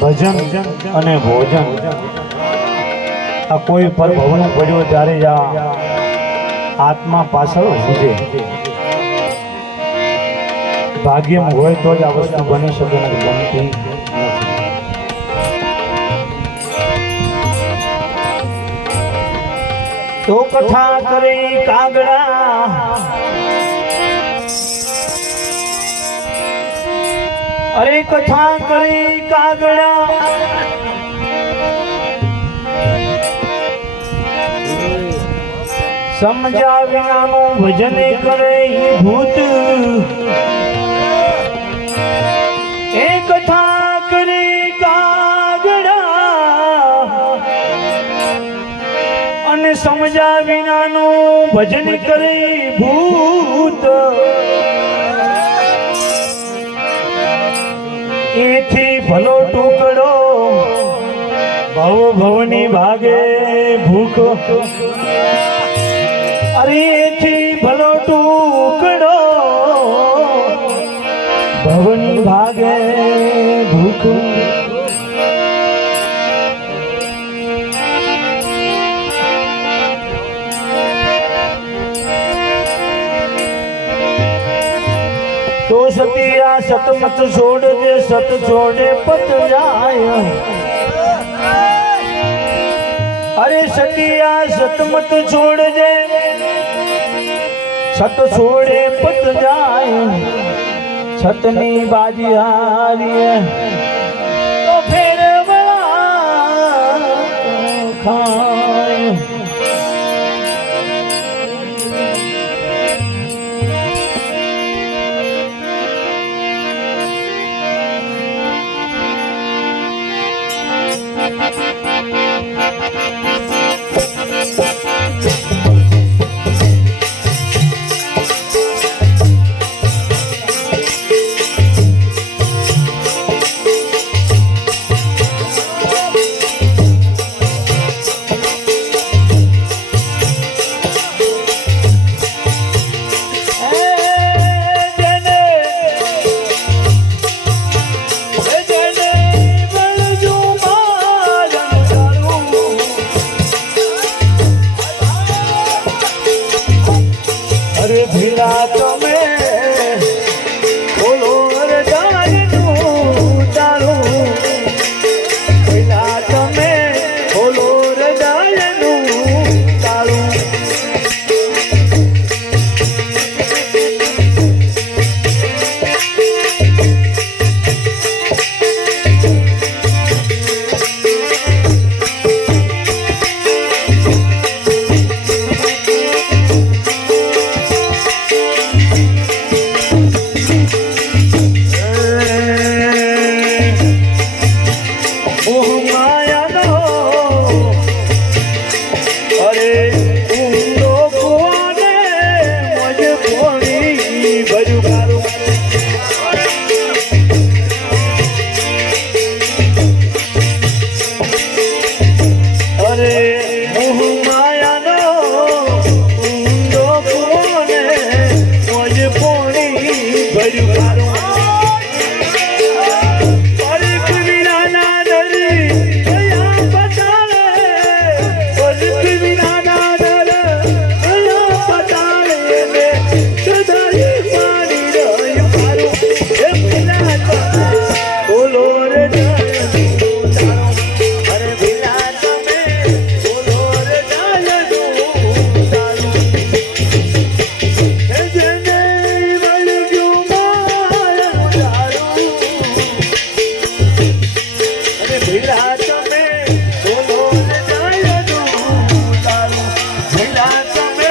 ભજન અને ભોજન આ કોઈ પર ભવનું પડ્યો ત્યારે જ આ આત્મા પાછળ ઊભે ભાગ્યમાં હોય તો જ આ વસ્તુ બની શકે ને બનતી નથી. તો કથા કરી કાગડા અરે કથા કરી કાગડા સમજા વિનાનું ભજન કરે ભૂત એ કથા કરી કાગડા અને સમજા વિનાનું ભજન કરે ભૂત એથી ભલો ટુકડો ભવ ભવની ભાગે ભૂખ અરે એથી ભલો ટુકડો ભવની ભાગે ભૂખ તો સતિયા સતમત છોડજે સત છોડે પત જાય અરે સતિયા સતમત છોડજે સત છોડે પત જાય છતની બાજી હારી તો ફેર બળા ખા